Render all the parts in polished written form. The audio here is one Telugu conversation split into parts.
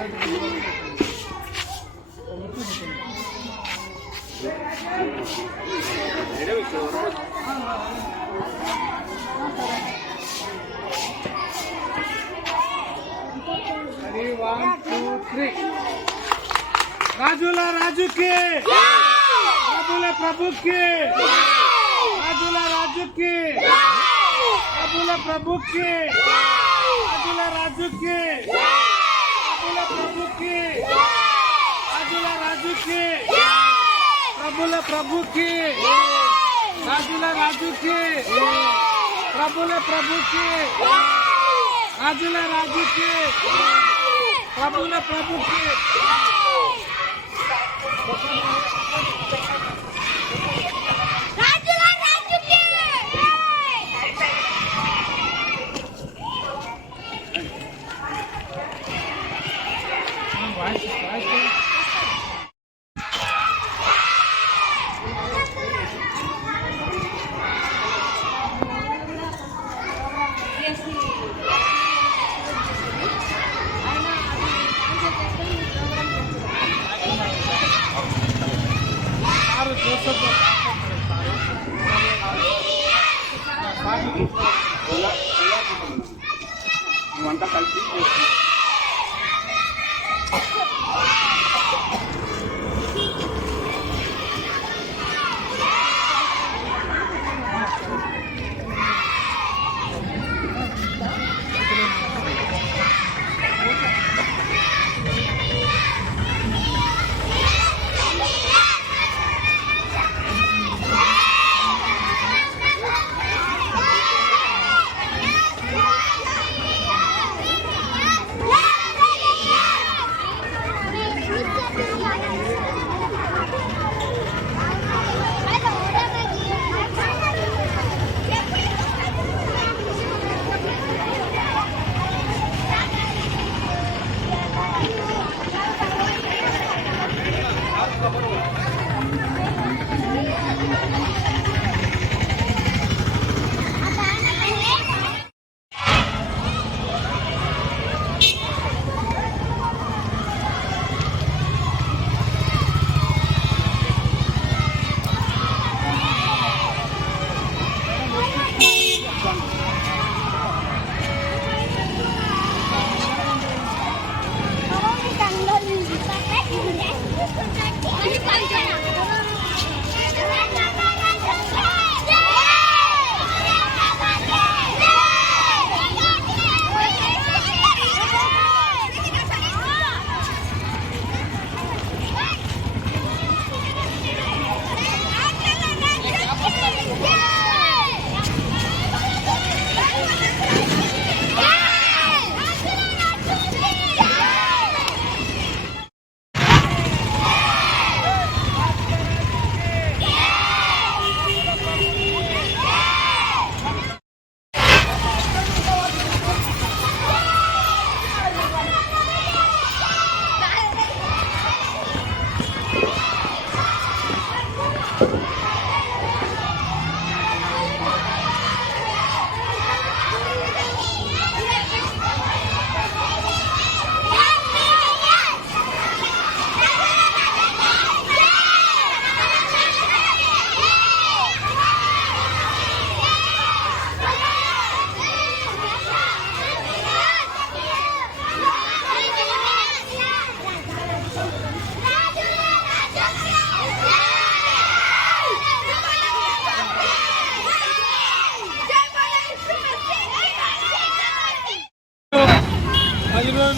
రాజుల రాజుకి ప్రభుల ప్రభుకి రాజుల రాజుకి ప్రభుల ప్రభుకి రాజుల రాజుకి ప్రభుల ప్రభుకి రాజుల రాజుకి ప్రభుల ప్రభుకి రాజుల రాజుకి ప్రభుల ప్రభుకి రాజుల రాజుకి ప్రభుల ప్రభుకి వంట కలిసి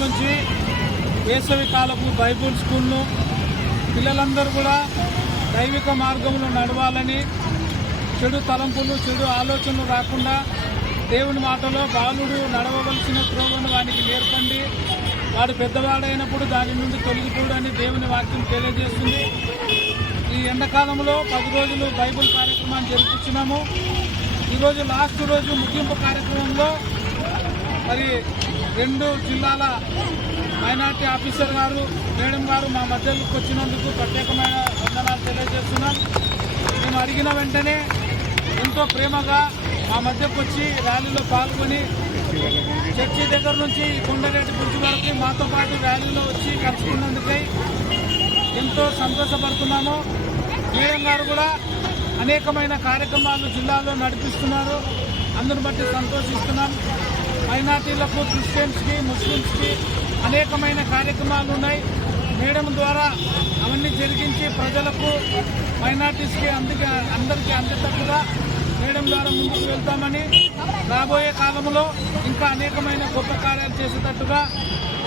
నుంచి వేసవి కాలపు బైబుల్ స్కూల్ను పిల్లలందరూ కూడా దైవిక మార్గంలో నడవాలని, చెడు తలంపులు చెడు ఆలోచనలు రాకుండా దేవుని మాటలో బాలుడు నడవవలసిన త్రోవను వానికి నేర్పండి, వాడు పెద్దవాడైనప్పుడు దాని నుండి తొలగిపోడని దేవుని వాక్యం తెలియజేస్తుంది. ఈ ఎండాకాలంలో 10 రోజులు బైబుల్ కార్యక్రమాన్ని జరుపుతున్నాము. ఈరోజు లాస్ట్ రోజు ముగింపు కార్యక్రమంలో మరి 2 జిల్లాల మైనార్టీ ఆఫీసర్ గారు మేడం గారు మా మధ్యలోకి వచ్చినందుకు ప్రత్యేకమైన వందనాలు తెలియజేస్తున్నాం. మేము అడిగిన వెంటనే ఎంతో ప్రేమగా మా మధ్యకు వచ్చి ర్యాలీలో పాల్గొని చర్చి దగ్గర నుంచి కొండరెడ్డి బ్రిడ్జ్ వరకు మాతో పాటు ర్యాలీలో వచ్చి కలుసుకున్నందుకై ఎంతో సంతోషపడుతున్నాము. మేడం గారు కూడా అనేకమైన కార్యక్రమాలు జిల్లాలో నడిపిస్తున్నారు. అందుని బట్టి సంతోషిస్తున్నాం. మైనార్టీలకు, క్రిస్టియన్స్కి, ముస్లిమ్స్కి అనేకమైన కార్యక్రమాలు ఉన్నాయి. మేడం ద్వారా అవన్నీ జరిగించి ప్రజలకు, మైనార్టీస్కి అందరికీ అందేటట్టుగా మేడం ద్వారా ముందుకు వెళ్తామని, రాబోయే కాలంలో ఇంకా అనేకమైన గొప్ప కార్యాలు చేసేటట్టుగా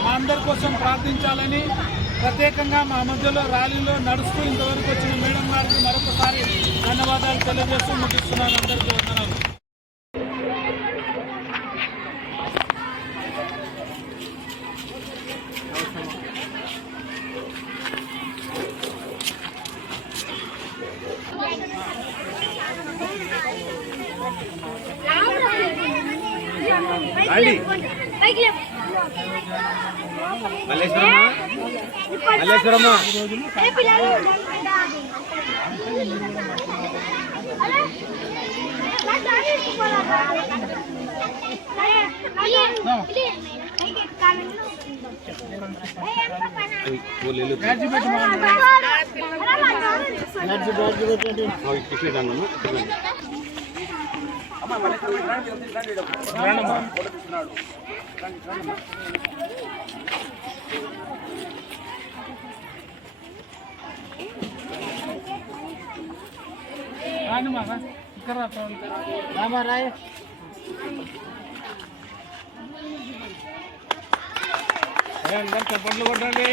మా అందరి కోసం ప్రార్థించాలని ప్రత్యేకంగా మా మధ్యలో ర్యాలీలో నడుస్తూ ఇంతవరకు వచ్చిన మేడం గారికి మరొకసారి ధన్యవాదాలు తెలియజేస్తూ ముగిస్తున్నాను. అందరికీ వందనాలు. చప్పట్లు కొట్టండి.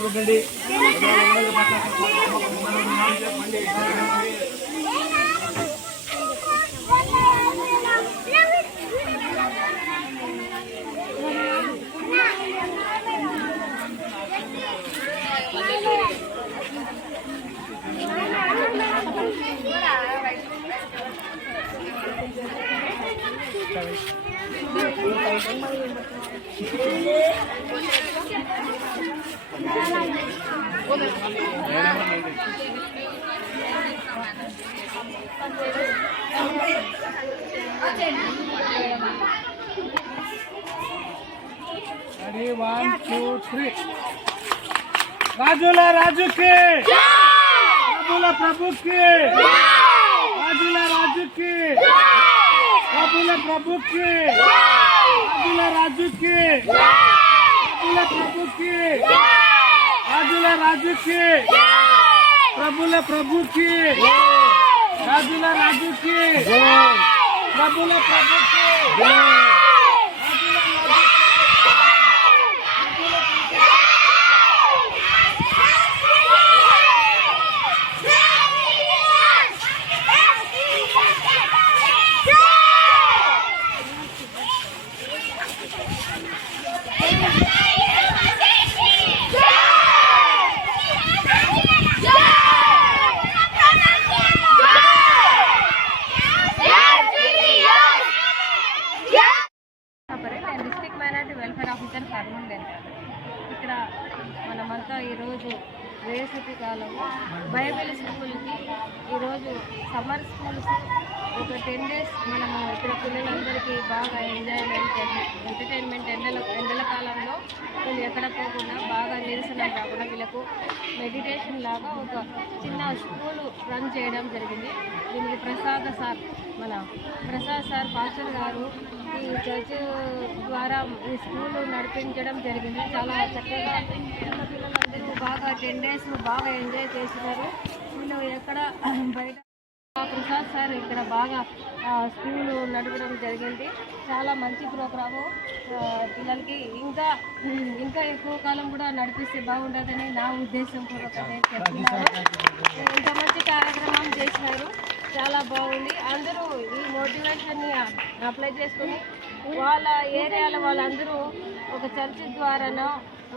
కొట్టండి. Ready, 1, 2, 3. రాజుల రాజుకి, ప్రభుల ప్రభుకి, రాజుల రాజుకి, ప్రభుల ప్రభుకి, రాజుల రాజుకి, ప్రభుల ప్రభుకి, రాజుల రాజుకి, ప్రభుల ప్రభుకి, రాజుల రాజుకి, ప్రభుల ప్రభుకి. ఇక్కడ మనమంతా ఈరోజు వేసవి కాలము బైబిల్ స్కూల్కి ఈరోజు సమ్మర్ స్కూల్స్ ఒక 10 days మనము ఇక్కడ పిల్లలందరికీ బాగా ఎంటర్టైన్మెంట్ ఎండల కాలంలో వీళ్ళు ఎక్కడ పోకుండా బాగా నిరసన కాకుండా వీళ్ళకు మెడిటేషన్ లాగా ఒక చిన్న స్కూలు రన్ చేయడం జరిగింది. దీనికి ప్రసాద్ సార్ పాస్టర్ గారు ఈ చర్చ్ ద్వారా ఈ స్కూలు నడిపించడం జరిగింది. చాలా చక్కగా పిల్లలందరూ బాగా 10 days బాగా ఎంజాయ్ చేస్తున్నారు. వీళ్ళు ఎక్కడ బయట ప్రసాద్ సార్ ఇక్కడ బాగా స్కూలు నడపడం జరిగింది. చాలా మంచి ప్రోగ్రాము. పిల్లలకి ఇంకా ఎక్కువ కాలం కూడా నడిపిస్తే బాగుంటుందని నా ఉద్దేశం పూర్వకంగా చెప్తున్నారు. ఇంత మంచి కార్యక్రమం చేసినారు, చాలా బాగుంది. అందరూ ఈ మోటివేషన్ని అప్లై చేసుకొని వాళ్ళ ఏరియాలో వాళ్ళందరూ ఒక చర్చ్ ద్వారానో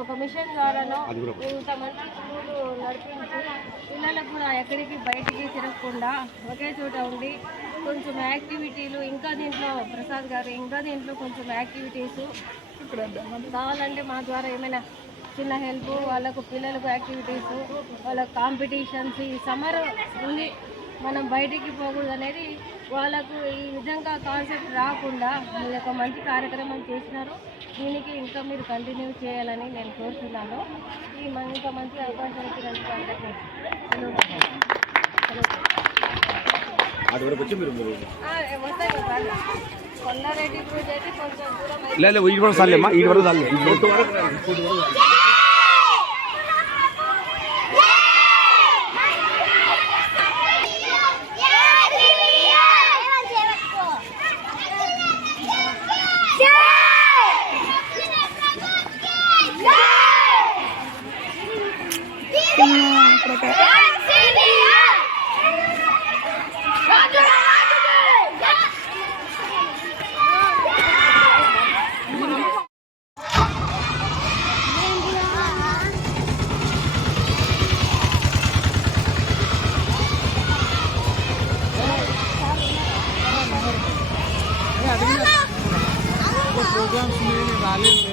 ఒక మిషన్ ద్వారానో ఇంతమంది స్కూలు నడిపించి పిల్లలకు కూడా ఎక్కడికి బయటికి తిరగకుండా ఒకే చోట ఉండి కొంచెం యాక్టివిటీలు ఇంకా దీంట్లో ప్రసాద్ గారు ఇంకా దీంట్లో కొంచెం యాక్టివిటీస్ కావాలంటే మా ద్వారా ఏమైనా చిన్న హెల్ప్ వాళ్ళకు పిల్లలకు యాక్టివిటీస్ వాళ్ళకు కాంపిటీషన్స్ ఈ సమ్మర్ ఉంది మనం బయటికి పోకూడదు అనేది వాళ్ళకు ఈ విధంగా కాన్సెప్ట్ రాకుండా మీరు ఒక మంచి కార్యక్రమం చేసినారు. దీనికి ఇంకా మీరు కంటిన్యూ చేయాలని నేను కోరుతున్నాను. ఇంకా మంచి అవకాశం ఇచ్చినందుకు అందరికీ వస్తాయి కదా. కొండారెడ్డి పూజ అయితే కొంచెం దూరం ప్రోగ్రామ్స్ నేను రాలేదు.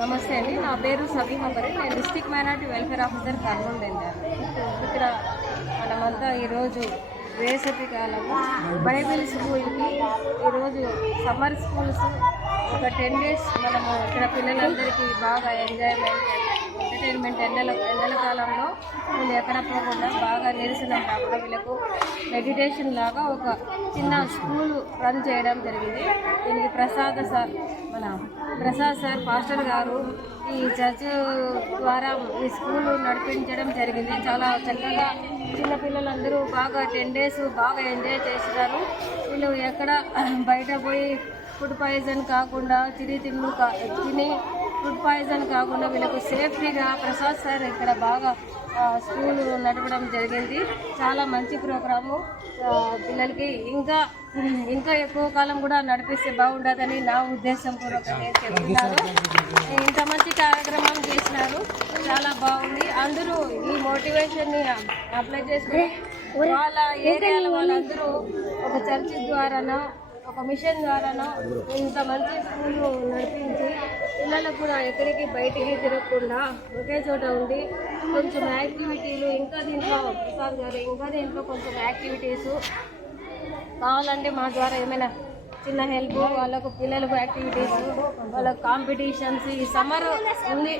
నమస్తే అండి, నా పేరు సబీహాపరి. నేను district minority welfare officer Kurnool వెళ్ళాను. ఇక్కడ మనమంతా ఈరోజు వేసవి కాలము బైబిల్ స్కూల్కి ఈరోజు సమ్మర్ స్కూల్స్ ఒక 10 days మనము ఇక్కడ పిల్లలందరికీ బాగా ఎంటర్టైన్మెంట్ ఎండల కాలంలో వీళ్ళు ఎక్కడ పోకుండా బాగా నిరసన కాకుండా వీళ్ళకు మెడిటేషన్ లాగా ఒక చిన్న స్కూల్ రన్ చేయడం జరిగింది. దీనికి ప్రసాద్ సార్ పాస్టర్ గారు ఈ చర్చ్ ద్వారా ఈ స్కూల్ నడిపించడం జరిగింది. చాలా చక్కగా చిన్నపిల్లలందరూ బాగా 10 days బాగా ఎంజాయ్ చేసినారు. వీళ్ళు ఎక్కడ బయట పోయి ఫుడ్ పాయిజన్ కాకుండా తిని ఫుడ్ పాయిజన్ కాకుండా వీళ్ళకు సేఫ్టీగా ప్రసాద్ సార్ ఇక్కడ బాగా స్కూల్ నడపడం జరిగింది. చాలా మంచి ప్రోగ్రాము. పిల్లలకి ఇంకా ఎక్కువ కాలం కూడా నడిపిస్తే బాగుంటుందని నా ఉద్దేశం పూర్వకంగా చెప్తున్నారు. ఇంత మంచి కార్యక్రమం చేసినారు, చాలా బాగుంది. అందరూ ఈ మోటివేషన్ని అప్లై చేసుకుని వాళ్ళ ఏరియాలో వాళ్ళందరూ ఒక చర్చ్ ద్వారానో ఒక మిషన్ ద్వారానో ఇంత మంచి స్కూల్ నడిపించి పిల్లలకు కూడా ఎక్కడికి బయటికి తిరగకుండా ఒకే చోట ఉండి కొంచెం యాక్టివిటీలు ఇంకా దీంట్లో ప్రసాద్ గారు ఇంకా దీంట్లో కొంచెం యాక్టివిటీస్ కావాలంటే మా ద్వారా ఏమైనా చిన్న హెల్ప్ వాళ్ళకు పిల్లలకు యాక్టివిటీస్ వాళ్ళకు కాంపిటీషన్స్ ఈ సమ్మర్ ఉంది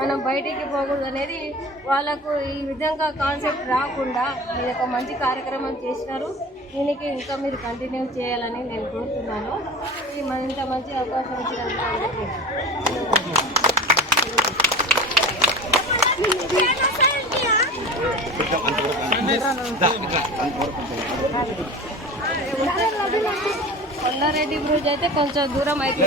మనం బయటికి పోకూడదు అనేది వాళ్ళకు ఈ విధంగా కాన్సెప్ట్ రాకుండా మీరు ఒక మంచి కార్యక్రమం చేసినారు. దీనికి ఇంకా మీరు కంటిన్యూ చేయాలని నేను కోరుతున్నాను. ఇంత మంచి అవకాశం ఇచ్చినందుకు కొండారెడ్డి బ్రిడ్జ్ అయితే కొంచెం దూరం అయితే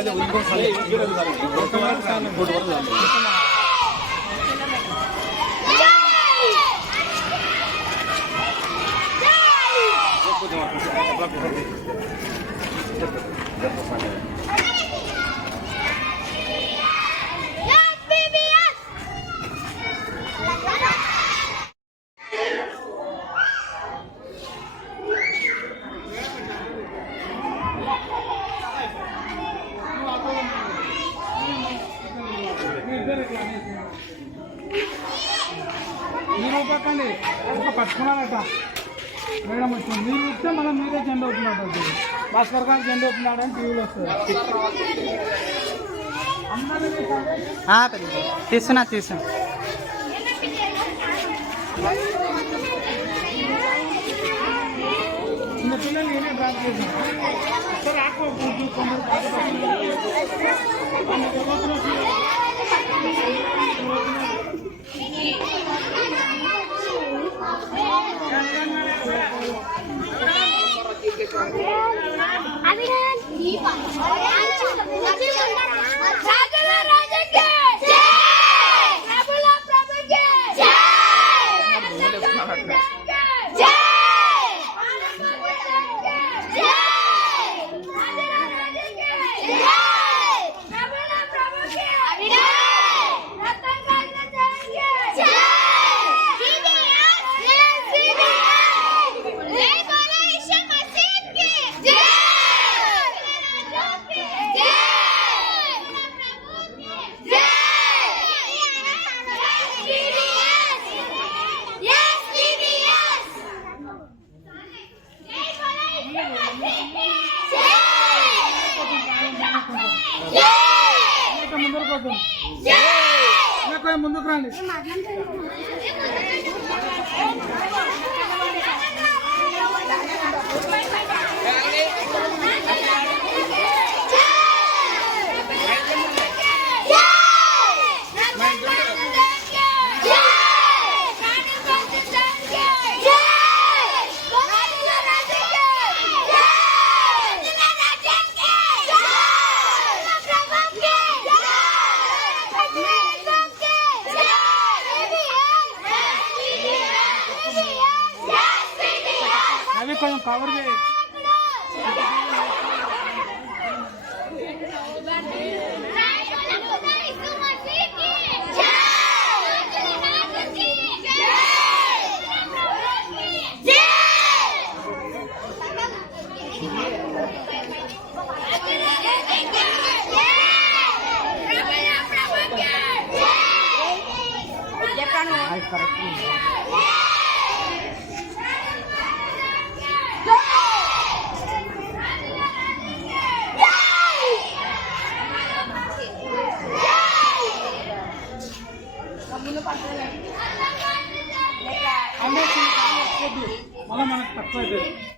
మీరు పక్కండి పట్టుకున్నారట మేడం వచ్చింది. మీరు ఇస్తే మనం మీరే జెండా అవుతున్నట్టు. భాస్కర్ గారు జెండా ఒప్పున్నాడు అని టీవీలో వస్తుంది. తీస్తున్నా చిన్న పిల్లలు ఏమే డ్రాప్ చేశాను సరే ఆకు కొందరు ముందుకు రండి. అవి కొంచెం కవర్ చేయి. మళ్ళీ మనకు తక్కువ అవుతుంది.